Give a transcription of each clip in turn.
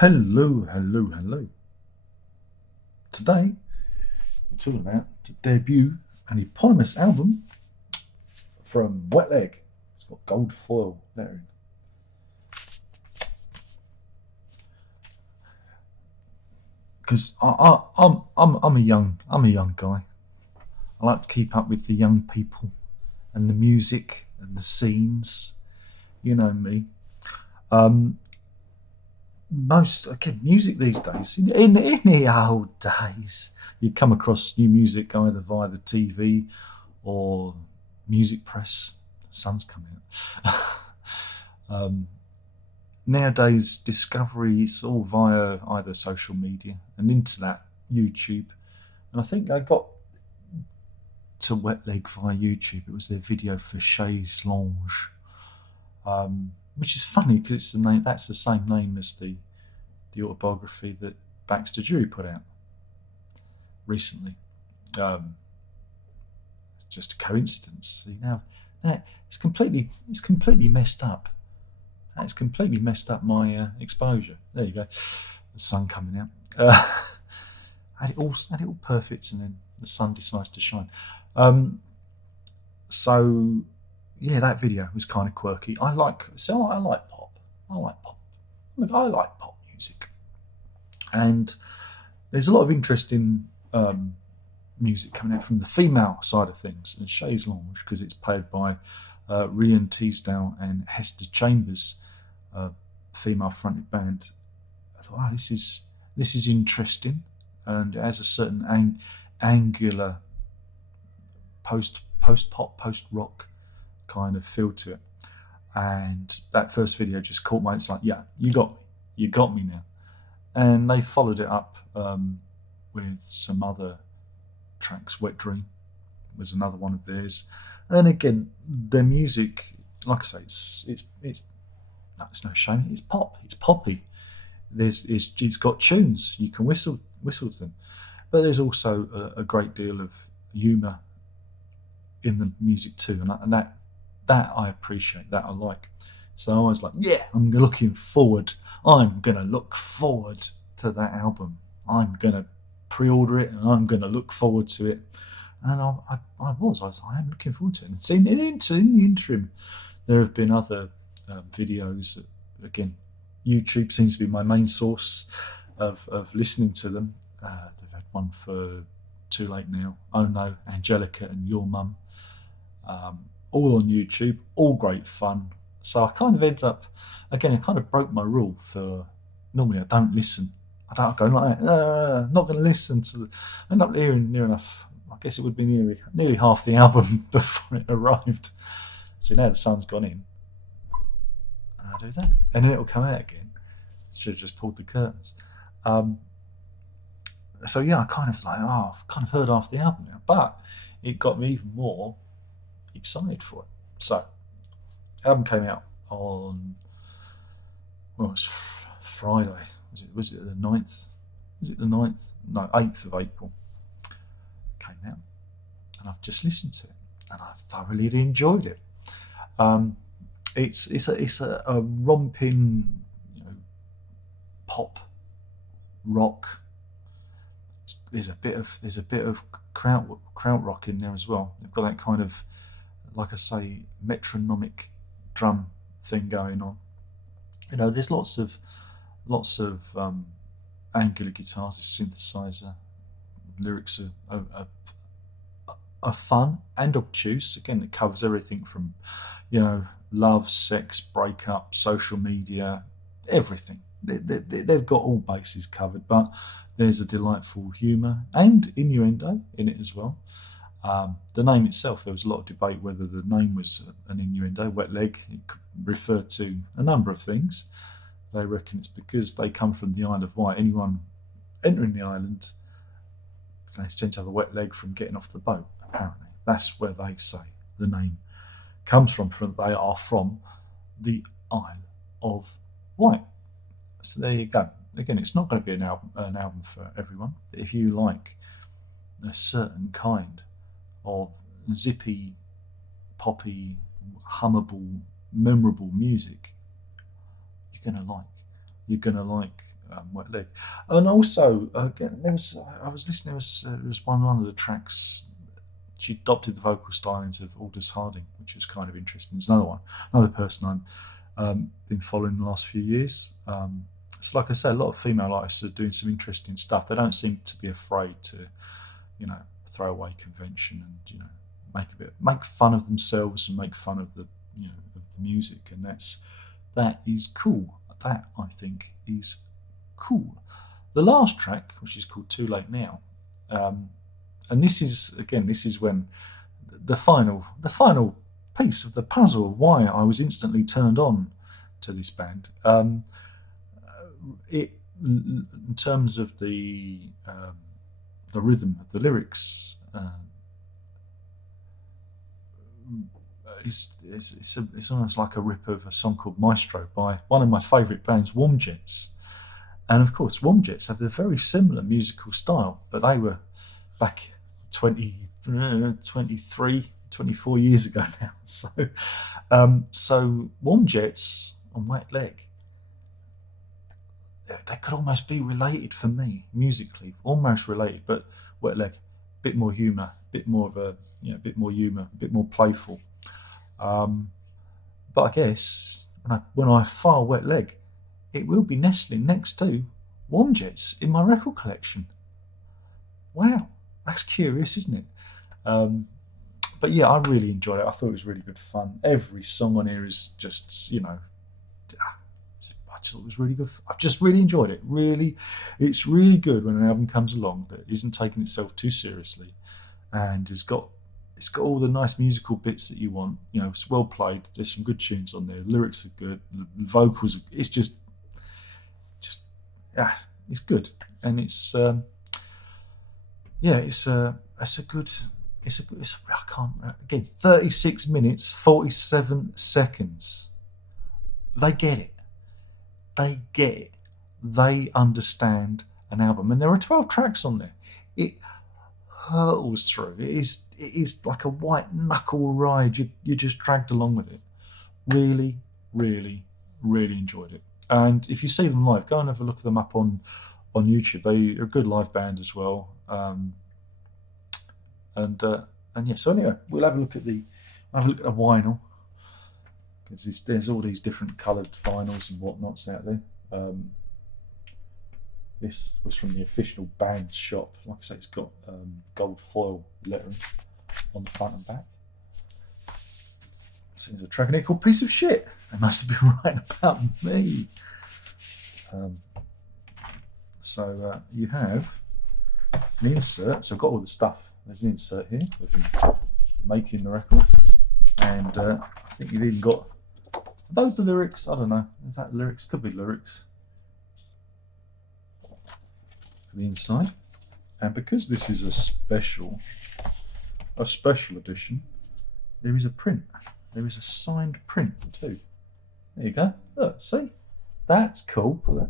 Hello, hello, hello. Today we're talking about the debut and eponymous album from Wet Leg. It's got gold foil lettering. Because I'm a young guy. I like to keep up with the young people and the music and the scenes. You know me. Um, Most again music these days. In the old days, you'd come across new music either via the TV or music press. The sun's coming out. um, Nowadays, discovery is all via either social media and into that YouTube. And I think I got to Wet Leg via YouTube. It was their video for Chaise Lounge, which is funny because it's the name. That's the same name as the autobiography that Baxter Dury put out recently. Um, it's just a coincidence. It's completely messed up. It's completely messed up my exposure. There you go. The sun coming out. Had it all perfect, and then the sun decides to shine. Um, so yeah, that video was kind of quirky. I like pop. I like pop. I like pop music, and there's a lot of interesting music coming out from the female side of things. And Chaise Lounge, because it's played by Rhian Teasdale and Hester Chambers, female fronted band. I thought, oh, this is interesting, and it has a certain angular post pop, post rock kind of feel to it. And that first video just caught my. It's like, yeah, you got me now. And they followed it up with some other tracks. Wet Dream was another one of theirs, and again, their music, like I say, it's no, it's no shame. It's pop. It's poppy. It's got tunes. You can whistle to them, but there's also a great deal of humour in the music too, and that I appreciate. That I like. So I was like, yeah, I'm looking forward. I'm gonna look forward to that album. I'm gonna pre-order it, and I'm gonna look forward to it. And I am looking forward to it. And in the interim, there have been other videos. Again, YouTube seems to be my main source of listening to them. They've had one for Too Late Now, Oh No, Angelica, and Your Mum. All on YouTube, all great fun. So I kind of ended up, again, I kind of broke my rule for, normally I don't listen. I don't go like that, not going to listen to the, I end up hearing near enough, I guess it would be nearly half the album before it arrived. So now the sun's gone in, and I do that. And then it'll come out again. Should have just pulled the curtains. Um, so yeah, I kind of like, I've kind of heard half the album now, but it got me even more excited for it. So, album came out on, well, it was Friday. Was it the 9th? Was it the 9th? No, 8th of April. Came out, and I've just listened to it, and I thoroughly enjoyed it. Um, it's a romping, pop rock. There's a bit of krautrock in there as well. They've got that kind of, like I say, metronomic drum thing going on. There's lots of angular guitars, a synthesizer. Lyrics are fun and obtuse. Again, it covers everything from, love, sex, breakup, social media, everything. They've got all bases covered, but there's a delightful humour and innuendo in it as well. The name itself, there was a lot of debate whether the name was an innuendo. Wet Leg, it could refer to a number of things. They reckon it's because they come from the Isle of Wight. Anyone entering the island, they tend to have a wet leg from getting off the boat, apparently. That's where they say the name comes from. They are from the Isle of Wight. So there you go. Again, it's not going to be an album for everyone. But if you like a certain kind of zippy, poppy, hummable, memorable music, you're going to like Wet Leg. And also, again, I was listening. There was one of the tracks. She adopted the vocal stylings of Aldous Harding, which was kind of interesting. There's another person I've been following the last few years. It's like I say, a lot of female artists are doing some interesting stuff. They don't seem to be afraid to, throw away convention and make fun of themselves and make fun of the of the music, and that is cool. That, I think, is cool. The last track, which is called Too Late Now, and this is when the final piece of the puzzle of why I was instantly turned on to this band. In terms of the rhythm of the lyrics, it's almost like a rip of a song called Maestro by one of my favourite bands, Warm Jets. And of course, Warm Jets have a very similar musical style, but they were back 24 years ago now. So Warm Jets on Wet Leg, they could almost be related for me musically, almost related, but Wet Leg, a bit more humour, a bit more playful. But I guess when I file Wet Leg, it will be nestling next to Warm Jets in my record collection. Wow, that's curious, isn't it? But yeah, I really enjoyed it. I thought it was really good fun. Every song on here is just, I thought it was really good. I've just really enjoyed it. Really, it's really good when an album comes along that isn't taking itself too seriously, and it's got all the nice musical bits that you want. It's well played. There's some good tunes on there. The lyrics are good. The vocals. It's just it's good, and it's a good. I can't again. 36 minutes, 47 seconds. They get it. They understand an album, and there are 12 tracks on there. It hurtles through. It is like a white knuckle ride. You're just dragged along with it. Really, really, really enjoyed it. And if you see them live, go and have a look at them up on YouTube. They're a good live band as well. And yeah. So anyway, we'll have a look at the vinyl, because there's all these different coloured vinyls and whatnots out there. This was from the official band shop. Like I say, it's got gold foil lettering on the front and back. So there's a track in here called Piece of Shit. They must have been writing about me. So you have an insert. So I've got all the stuff. There's an insert here of him making the record. And I think you've even got, are those the lyrics? I don't know. Is that lyrics? Could be lyrics. For the inside. And because this is a special edition, there is a print. There is a signed print too. There you go. Look, see? That's cool. Put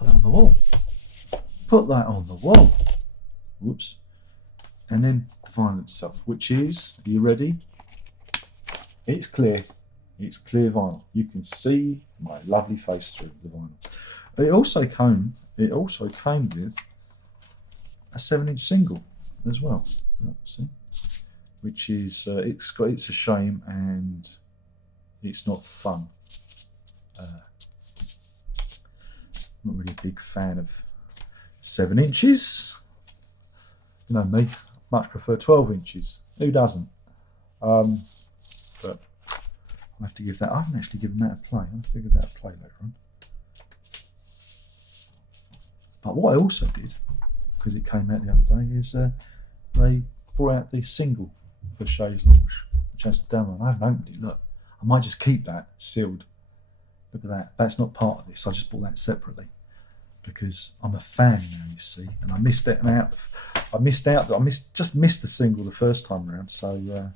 that on the wall. Put that on the wall. Whoops. And then the vinyl itself, which is, are you ready? It's clear. It's clear vinyl. You can see my lovely face through the vinyl. It also came with a 7-inch single as well. Look, see? Which is it's a shame and it's not fun. Not really a big fan of 7 inches. You know me, much prefer 12 inches. Who doesn't? But I have to give that. I haven't actually given that a play. I'll have to give that a play later on. But what I also did, because it came out the other day, is they brought out the single for Chaise Longue, which has the demo. I haven't opened it. Look, I might just keep that sealed. Look at that. That's not part of this. I just bought that separately because I'm a fan now, you see, and I missed it out. I missed the single the first time around. So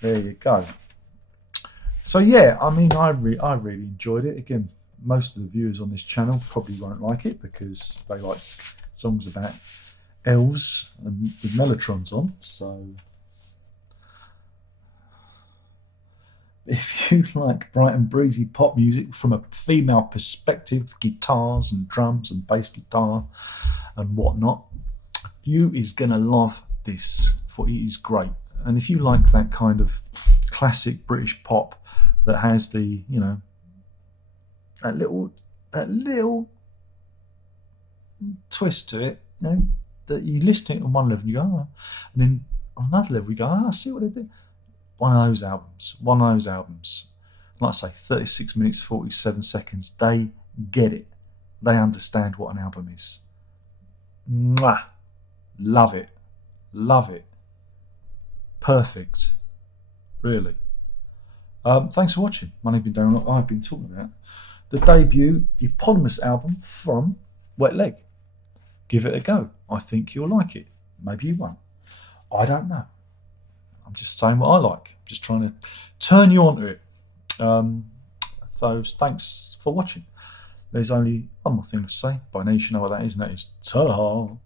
there you go. So yeah, I mean, I really enjoyed it. Again, most of the viewers on this channel probably won't like it because they like songs about elves and with mellotrons on. So if you like bright and breezy pop music from a female perspective, guitars and drums and bass guitar and whatnot, you is gonna love this, for it is great. And if you like that kind of classic British pop that has the, you know, that little twist to it, you know, that you listen to it on one level and you go, oh, and then on another level you go, oh, I see what they did. One of those albums. Like I say, 36 minutes, 47 seconds. They get it. They understand what an album is. Mwah. Love it. Love it. Perfect. Really. Thanks for watching. My name's been Darren. I've been talking about the debut eponymous album from Wet Leg. Give it a go. I think you'll like it. Maybe you won't. I don't know. I'm just saying what I like. Just trying to turn you onto it. So thanks for watching. There's only one more thing to say. By now you should know what that is, and that is ta-ha.